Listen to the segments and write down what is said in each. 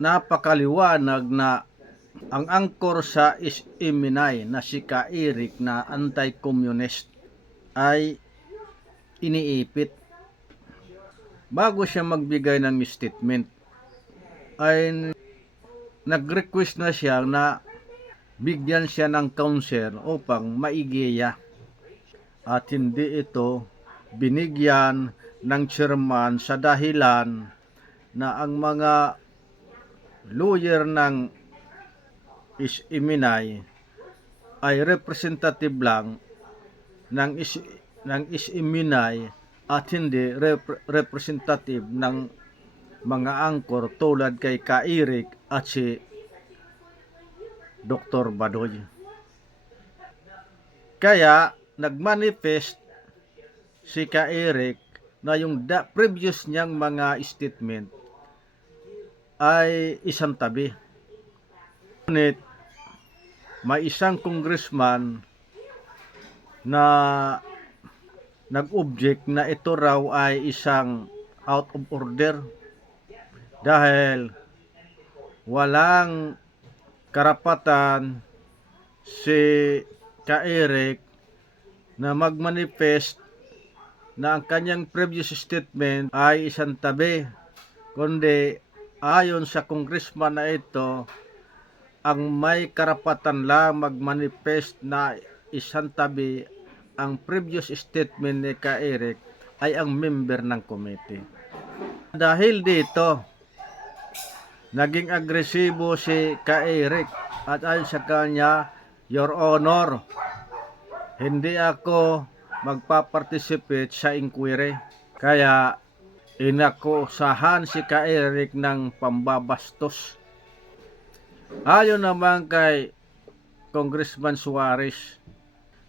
napakaliwanag na ang angkor sa is-iminay na si Eric na anti-communist ay iniipit. Bago siya magbigay ng statement, ay nag-request na siya na bigyan siya ng counsel upang maigiya. At hindi ito binigyan ng chairman sa dahilan na ang mga lawyer ng is-iminay ay representative lang ng is-iminay at hindi representative ng mga angkor tulad kay Eric at si Dr. Badoy. Kaya nagmanifest si Eric na yung previous niyang mga statement ay isang tabi. Ngunit may isang congressman na nag-object na ito raw ay isang out of order dahil walang karapatan si Eric na magmanifest na ang kanyang previous statement ay isang tabi, kundi ayon sa congressman na ito, ang may karapatan lang magmanifest na isang tabi ang previous statement ni Eric ay ang member ng committee. Dahil dito, naging agresibo si Eric at ayon sa kanya, Your Honor, hindi ako magpaparticipate sa inquiry. Kaya inakusahan si Eric ng pambabastos. Ayon naman kay Congressman Suarez,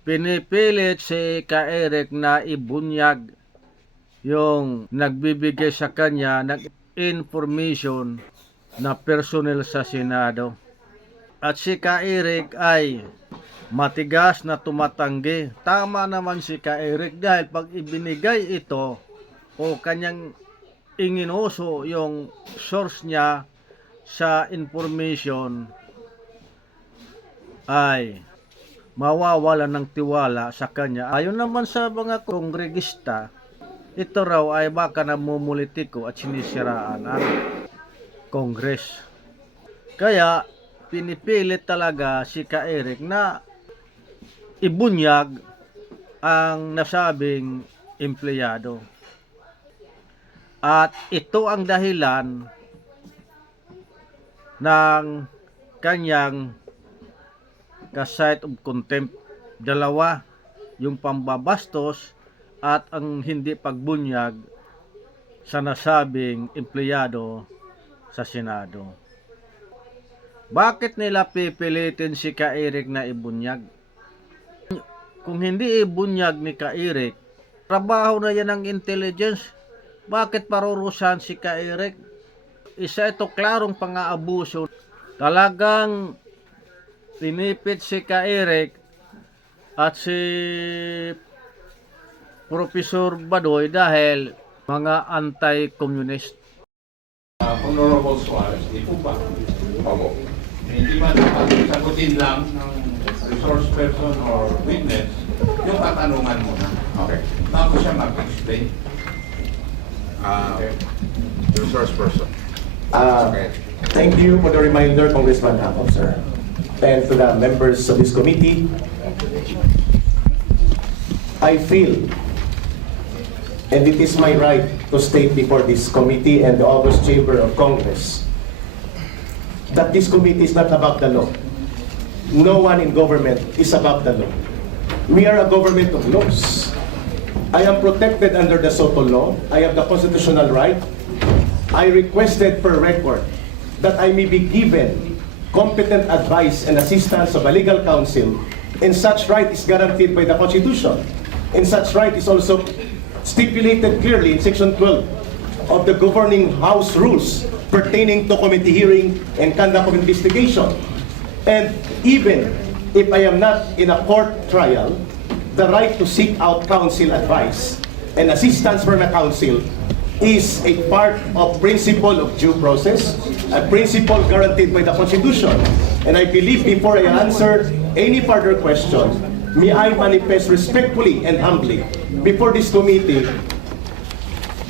pinipilit si Eric na ibunyag yung nagbibigay sa kanya ng information na personnel sa Senado. At si Eric ay matigas na tumatanggi. Tama naman si Eric dahil pag ibinigay ito o kanyang inginoso yung source niya sa information ay mawawala ng tiwala sa kanya. Ayon naman sa mga kongregista, ito raw ay baka namumulitiko at sinisiraan ang Congress. Kaya pinipilit talaga si Eric na ibunyag ang nasabing empleyado. At ito ang dahilan ng kanyang Cite of Contempt. Dalawa, yung pambabastos at ang hindi pagbunyag sa nasabing empleyado sa Senado. Bakit nila pipilitin si Eric na ibunyag? Kung hindi ibunyag ni Eric, trabaho na yan ng intelligence. Bakit parurusahan si Eric? Isa ito klarong pang-aabuso. Talagang tinipit si Eric at si Professor Badoy dahil mga anti-communist. Honorable Suarez, di po ba? Opo. Hindi ba sagutin lang ng resource person or witness yung katanungan mo na? Okay. Bago siya mag-explain. Okay. Resource person. Okay. Thank you for the reminder, Congressman Hapon, sir. And to the members of this committee, I feel, and it is my right to state before this committee and the August Chamber of Congress, that this committee is not above the law. No one in government is above the law. We are a government of laws. I am protected under the SOTO law. I have the constitutional right. I requested per record that I may be given competent advice and assistance of a legal counsel, and such right is guaranteed by the Constitution. And such right is also stipulated clearly in Section 12 of the Governing House Rules pertaining to committee hearing and conduct of investigation. And even if I am not in a court trial, the right to seek out counsel advice and assistance from a counsel is a part of principle of due process, a principle guaranteed by the Constitution. And I believe before I answer any further question, may I manifest respectfully and humbly before this committee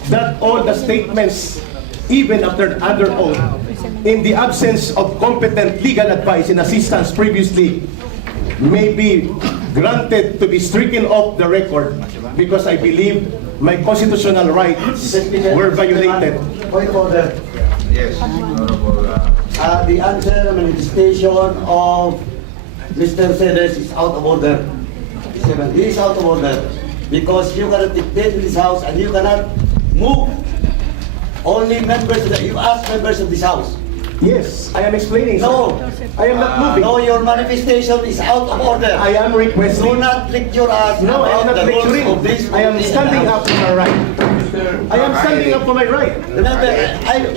that all the statements, even after under oath, in the absence of competent legal advice and assistance previously, may be granted to be stricken off the record because I believe my constitutional rights were violated. Point of order. Yes, Honorable. The answer manifestation of Mr. Cedes is out of order. He is out of order because you cannot dictate in this house and you cannot move. Only members of you ask members of this house. Yes, I am explaining. No. I am not moving. No, your manifestation is out of order. I am Do requesting. not lecture us No, I am about not the rules lecturing. of this. I am standing up for my right. I am standing up for my right. Remember,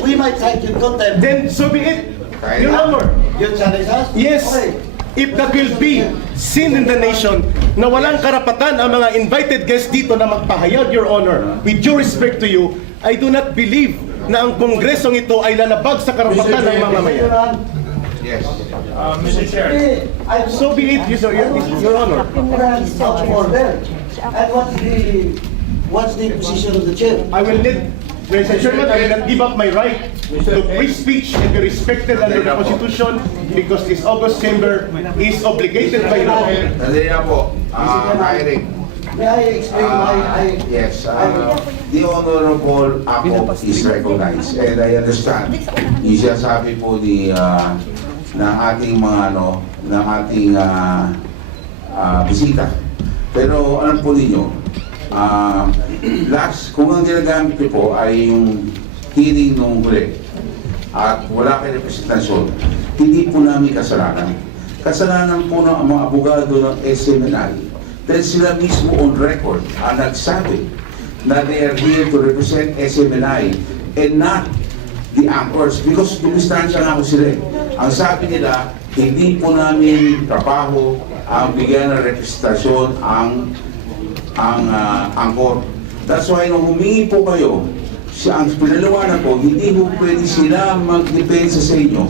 we might cite you in contempt. Then so be it. Your Honor. You challenge us? Yes. Okay. If that will be seen in the nation na walang karapatan ang mga invited guests dito na magpahayag, Your Honor, with due respect to you, I do not believe na ang kongresong ito ay lalabag sa karapatan ng mga mamayan. Yes. Mr. Chair. So be it, Your Honor. It's out of order. And what's the position of the chair? I will not, Mr. Chairman, I will not give up my right to free speech and be respected under the Constitution because this August Chamber is obligated by law. Dali na po. Eric. May I explain why I... Yes, the Honorable Ako is recognized and I understand. Yung sinasabi po ng ating mga ng ating bisita. Pero alam po ninyo, kung ang ginagamit niyo po ay yung hearing nung huli at wala kayong representasyon, hindi po namin kasalanan. Kasalanan po ng mga abogado ng SMNI dahil sila mismo on record ang nagsabi na they are here to represent SMNI and not the anchors because dumistansya nga ako sila. Ang sabi nila, hindi po namin trabaho ang bigyan ng representasyon ang anchor. That's why nung humingi po kayo, ang pinalawanan ko, hindi po pwede sila magdepensa sa inyo.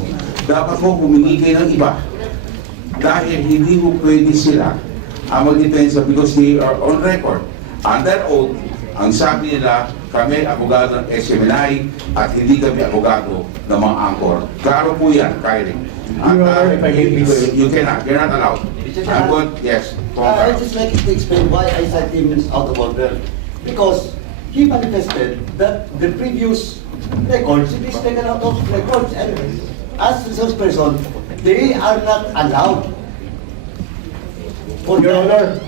Dapat po humingi kayo ng iba. Dahil hindi po pwede sila magdepensa because they are on record. Under oath, ang sabi nila, kami abogado ng SMNI at hindi kami abogado ng mga anchor. Klaro po yan, Kyrie. At you cannot, you're not allowed. I'm good, yes. I just like to explain why I cite him as out of order. Because he manifested that the previous records, it is taken out of records. And as resource person, they are not allowed. Your Honor,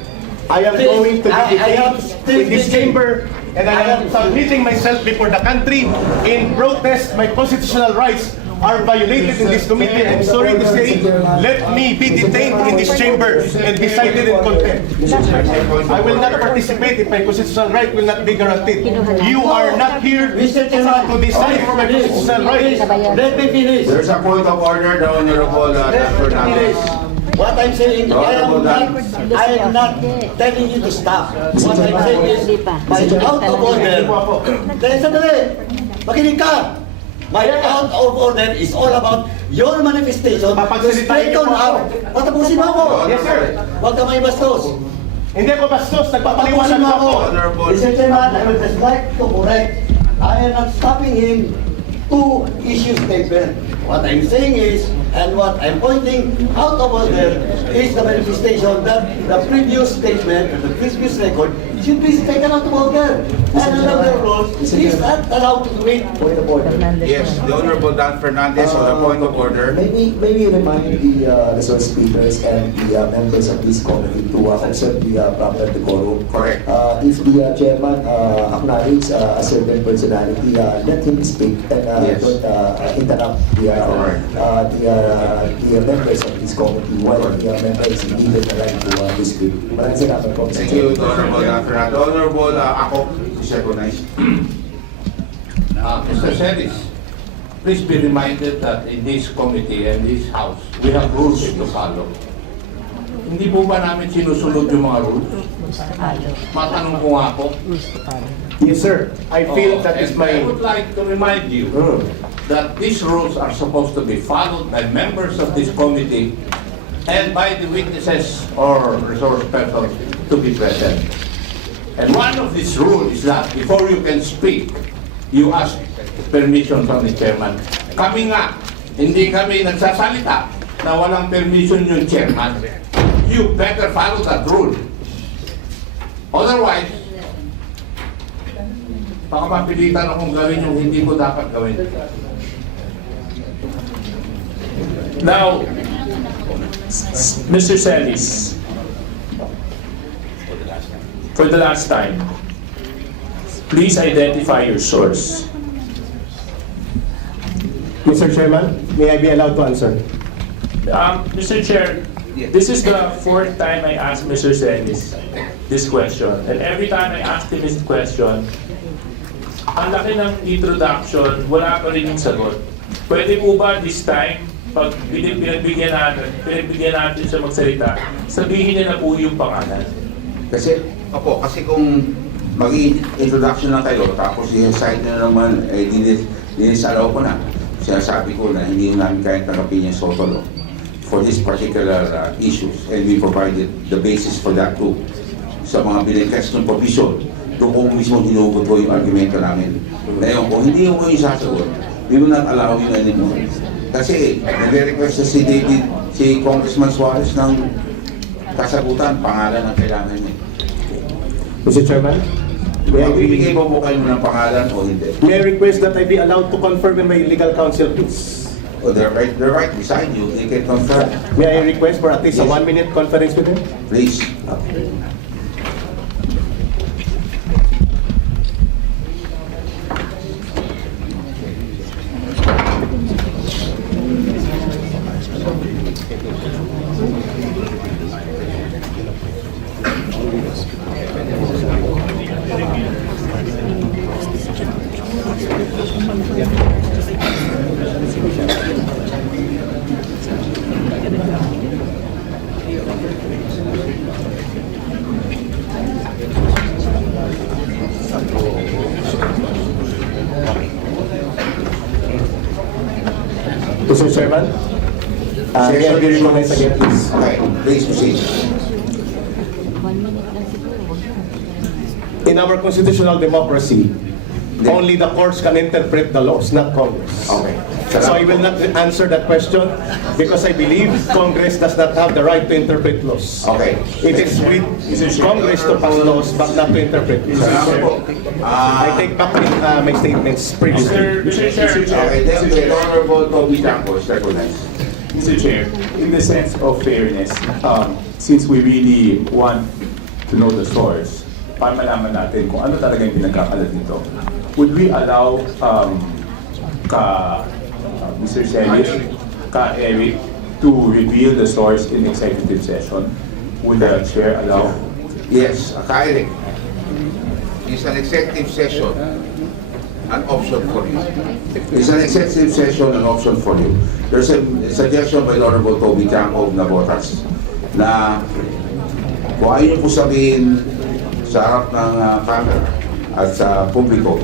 I am going to be detained in this chamber and I am submitting myself before the country in protest. My constitutional rights are violated in this committee. I'm sorry to say, let me be detained in this chamber and be cited in contempt. I will not participate if my constitutional right will not be guaranteed. You are not here Mr. Chairman, to decide for my constitutional rights. let me finish. There's a point of order, the Honorable Let me Fernandez. finish. What I'm saying, I am not telling you to stop. What I'm saying is, by out of order, dahil sandali, makinig ka. My out of order is all about your manifestation to straighten out. Patapusin mo ako. Yes, sir. Huwag ka may bastos. Hindi ako bastos, nagpapaliwanag Patapusin mo ako. ako. Mr. Chairman, I would just like to correct. I am not stopping him to issue statement. What I'm saying is, and what I'm pointing out of order is the manifestation that the previous statement, or the previous record, should be taken out of order. And under the rules, he is not allowed to do it. Point of order. Yes, the Honorable Dan Fernandez on the point of order. Maybe remind the resource speakers and the members of this committee to observe the proper decorum. Correct. If the chairman acknowledge a certain personality, let him speak and Yes. don't interrupt the members of this committee while the members given the right to speak. Maraming salamat po, Mr. Thank you, Chairman. the Honorable Dan Fernandez. The Honorable Ako is recognized. Mr. Celis, please be reminded that in this committee and this house, we have rules to follow. Hindi po ba namin sinusunod yung mga rules? Matanong ko nga po, Yes, sir. I feel that is And I my... would like to remind you that these rules are supposed to be followed by members of this committee and by the witnesses or resource persons to be present. And one of these rules is that before you can speak, you ask permission from the chairman. Kami nga, hindi kami nagsasalita na walang permission yung chairman. You better follow that rule. Otherwise, baka mapilitan akong gawin yung hindi ko dapat gawin. Now, Mr. Celis, for the last time, please identify your source. Mr. Chairman, may I be allowed to answer? Mr. Chair, this is the fourth time I ask Mr. Celis this question. And every time I ask him this question, ang laki ng introduction, wala pa rin yung sagot. Pwede po ba this time, pag pinagbigyan natin siya magsalita, sabihin niya na po yung pangalan? Kasi kung mag-introduction lang kayo, tapos i-cite na naman, dinisalaw ko na. Sinasabi ko na hindi namin kaya tanggapin yung SOTO for this particular issues, and we provided the basis for that too. Sa mga binigkas ng provision, doon ko mismo hinugot ko yung argumento namin. Ngayon, kung hindi ko yung sasagot, we will not allow you anymore. Kasi, nag-request si Congressman Suarez ng kasagutan, pangalan ang kailangan niya. Mr. Chairman, may I Magbibigay po kayo ng pangalan o hindi? may I request that I be allowed to confirm with my legal counsel, please? O they're right beside you, they can confirm. May I request for at least a Yes. 1-minute conference with him? Please. Mr. Chairman, may I be recognized again, please? Okay, please proceed. In our constitutional democracy, only the courts can interpret the laws, not Congress. Okay. So I will not answer that question because I believe Congress does not have the right to interpret laws. Okay. It is with Congress to pass laws but not to interpret laws. Salamat po. I take back my statements previously. Mr. Chair, Okay, then the Honorable Toby Chanco is recognized. Mr. Chair, in the sense of fairness, since we really want to know the source, para malaman natin kung ano talaga yung pinagkakalat nito, would we allow Mr. Celis, Eric, to reveal the source in executive session? Would the chair allow? Yes, Eric. It's an executive session, an option for you. It's an executive session, an option for you. There's a suggestion by Honorable Toby Chanco of Nabotas na kung ayaw niyo po sabihin sa harap ng camera at sa publiko,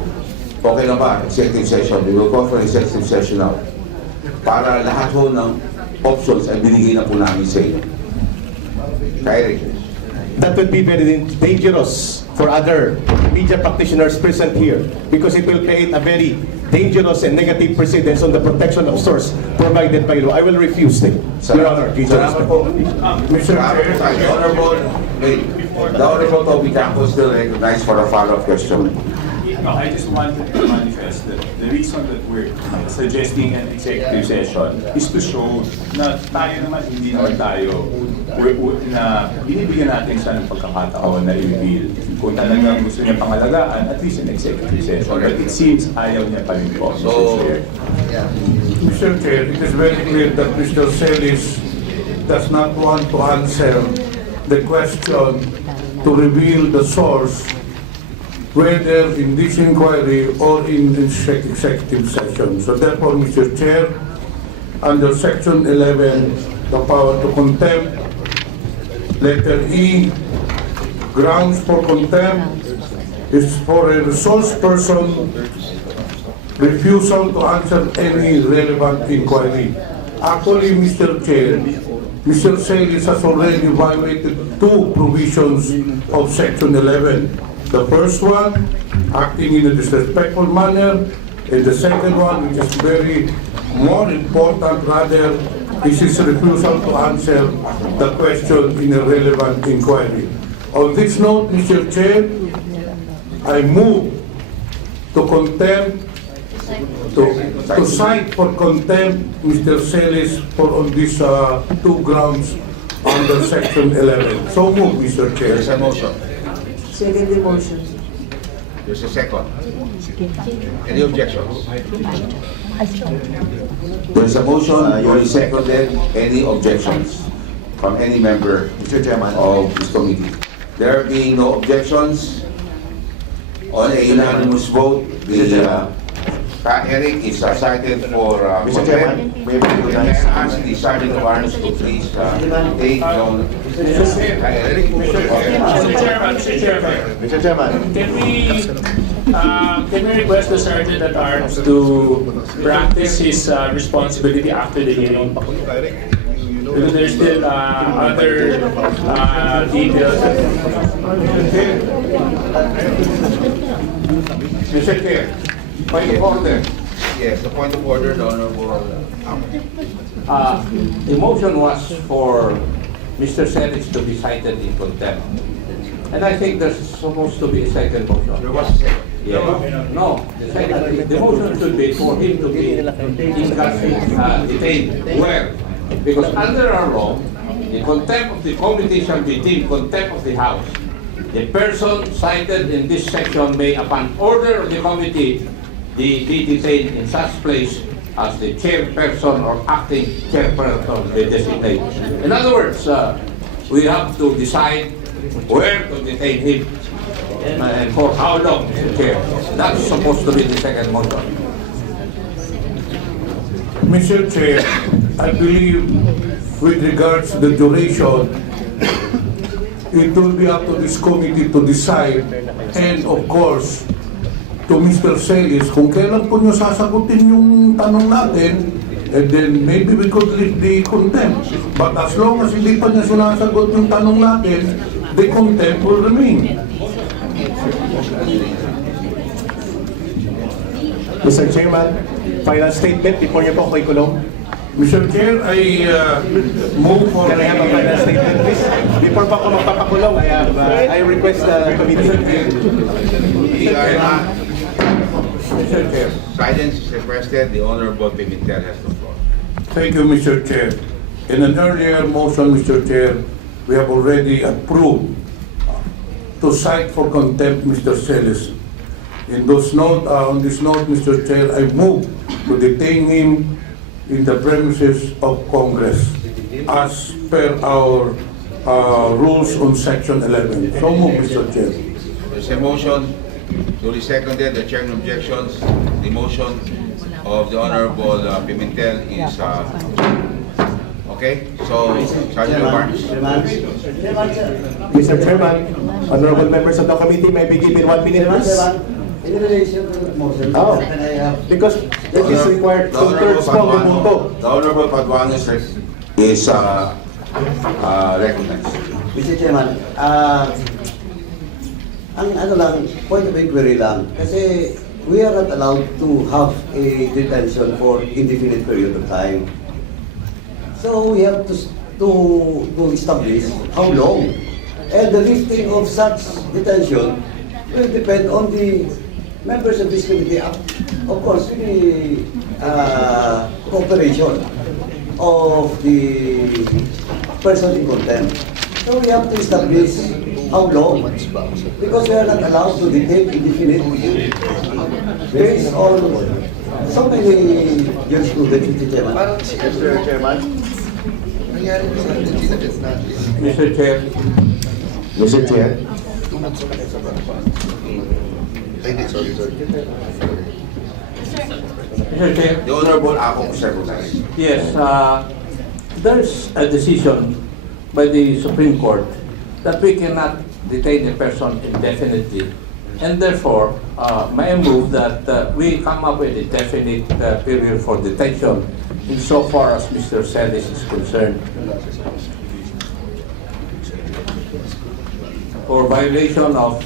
okay na ba, executive session? We will call for executive session now. Para lahat ho ng options ay binigay na po namin sa inyo. Eric. That would be very dangerous for other media practitioners present here because it will create a very dangerous and negative precedence on the protection of source provided by law. I will refuse it, Your Honor. Salamat po. Mr. Chair, the Honorable Toby Chanco is still recognized for a follow-up question. I just wanted to manifest that the reason that we're suggesting an executive session is to show na tayo naman, hindi naman tayo, na binibigyan natin siya ng pagkakataon na i-reveal. Kung talagang gusto niya pangalagaan, at least an executive session. But it seems ayaw niya pa rin po, Mr. Chair. Mr. Chair, it is very clear that Mr. Celis does not want to answer the question to reveal the source, whether in this inquiry or in this executive session. So therefore, Mr. Chair, under Section 11, the power to contempt, letter E, grounds for contempt is for a resource person refusal to answer any relevant inquiry. Actually, Mr. Chair, Mr. Celis has already violated two provisions of Section 11. The first one, acting in a disrespectful manner, and the second one, which is very more important rather, is his refusal to answer the question in a relevant inquiry. On this note, Mr. Chair, I move to contempt, to cite for contempt Mr. Celis for on these two grounds under Section 11. So move, Mr. Chair. There's a motion. Second the motion. There's a second. Any objections? There's a motion, duly seconded. Any objections from any member Mr. Chairman. of this committee? There being no objections, on a unanimous vote, the Eric is cited for Mr. Chairman, contempt. may we And I recognize? ask the Sergeant of Arms to please take down. Eric. Mr. Chairman, Mr. Chairman. can we request the Sergeant at Arms to practice his responsibility after the hearing? Because there's still other details. Mr. Chair, point of order. Yes, the point of order, the Honorable. The motion was for Mr. Celis to be cited in contempt. And I think there's supposed to be a second motion. There was a second. Yeah. No, the motion should be for him to be detained. Where? Because under our law, the contempt of the committee shall be deemed contempt of the House. The person cited in this section may, upon order of the committee, be detained in such place as the chairperson or acting chairperson may designate. In other words, we have to decide where to detain him and for how long, Mr. Chair. That's supposed to be the second motion. Mr. Chair, I believe with regards to the duration, it will be up to this committee to decide, and of course, to Mr. Celis, kung kailan po nyo sasagutin yung tanong natin, and then maybe we could lift the contempt. But as long as hindi pa niya sinasagot yung tanong natin, the contempt will remain. Mr. Chairman, final statement before niyo po ako ikulong. Mr. Chair, I move for... Can I have a final statement, please? Before pa ako magpapakulong, I request the committee. Mr. Chair, silence is requested. The Honorable Pimentel has the floor. Thank you, Mr. Chair. In an earlier motion, Mr. Chair, we have already approved to cite for contempt Mr. Celis. On this note, Mr. Chair, I move to detain him in the premises of Congress as per our rules on Section 11. So move, Mr. Chair. There's a motion, duly seconded. The chair no objections. The motion of the Honorable Pimentel is okay. So, Sergeant Barnes. Mr. Chairman, honorable members of the committee, may be given 1 minute, please. In relation to the motion, Oh. can I have... Because it is required The two-thirds po bumunto. The Honorable Paduano is recognized. Mr. Chairman, ang ano lang, point of inquiry lang, kasi we are not allowed to have a detention for indefinite period of time. So we have to establish how long. And the lifting of such detention will depend on the members of this committee, of course, with the cooperation of the person in contempt. So we have to establish how long, because we are not allowed to detain indefinitely based on so many jurisprudence, Mr. Chairman. Mr. Chairman. Mr. Chair, Mr. Chair. Mr. Chair, The Honorable Ako is recognized. yes, there's a decision by the Supreme Court that we cannot detain a person indefinitely And therefore, may I move that we come up with a definite period for detention insofar as Mr. Celis is concerned. For violation of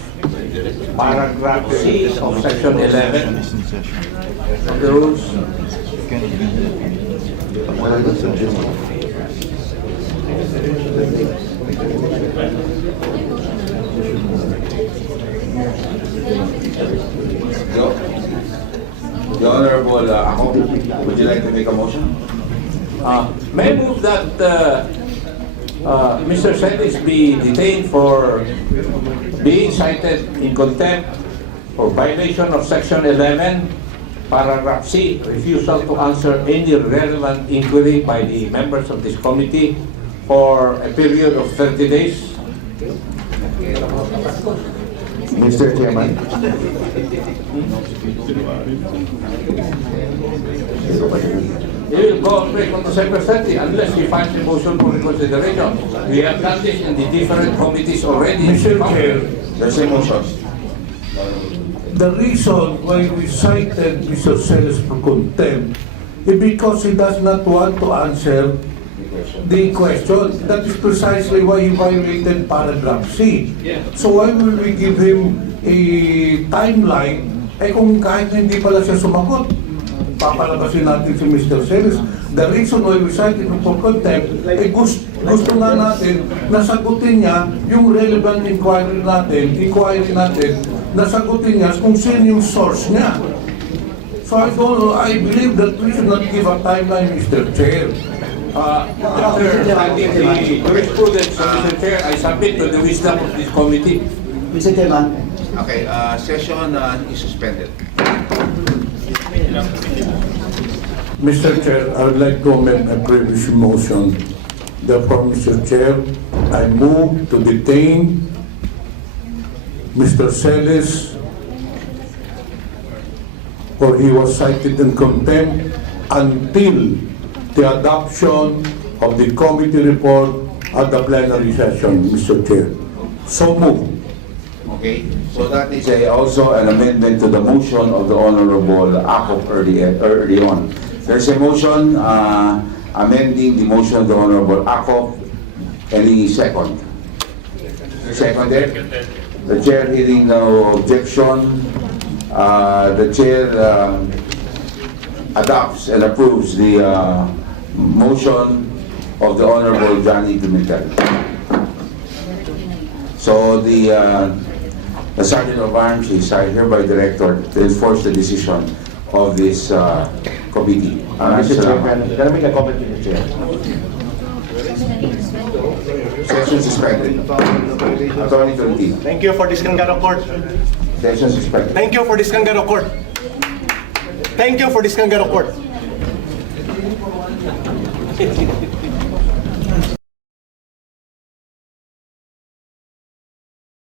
paragraph C of section 11 of the rules. The Honorable Ako, would you like to make a motion? May I move that Mr. Celis be detained for being cited in contempt for violation of section 11, paragraph C, refusal to answer any relevant inquiry by the members of this committee for a period of 30 days. Mr. Chairman. He will go on break on December 30 unless he finds a motion for reconsideration. We have done this in the different committees already. Mr. Chair, There's a motion. the reason why we cited Mr. Celis for contempt is because he does not want to answer the question. That is precisely why he violated paragraph C. So why will we give him a timeline? Eh kung kahit na hindi pala siya sumagot, papalabasin natin si Mr. Celis. The reason why we cited him for contempt, eh gusto nga natin na sagutin niya yung relevant inquiry natin, nasagutin niya kung sino yung source niya. So I believe that we should not give a timeline, Mr. Chair. After studying the jurisprudence of Mr. Chair, I submit to the wisdom of this committee. Mr. Chairman, Okay, session is suspended. Mr. Chair, I would like to amend my previous motion. Therefore, Mr. Chair, I move to detain Mr. Celis for he was cited in contempt until the adoption of the committee report at the plenary session, Mr. Chair. So moved. Okay, so that is also an amendment to the motion of the Honorable Ako early on. There's a motion amending the motion of the Honorable Ako. Any second? Seconded? The chair hearing no objection. The chair adopts and approves the motion of the Honorable Johnny Pimentel. So the Sergeant of Arms is hereby directed to enforce the decision of this committee. Mr. Chair, can I make a comment, Mr. Chair? Session suspended. Attorney Tolentino. Thank you for this Kangaroo Court. Session suspended. Thank you for this Kangaroo Court. Thank you for this Kangaroo Court.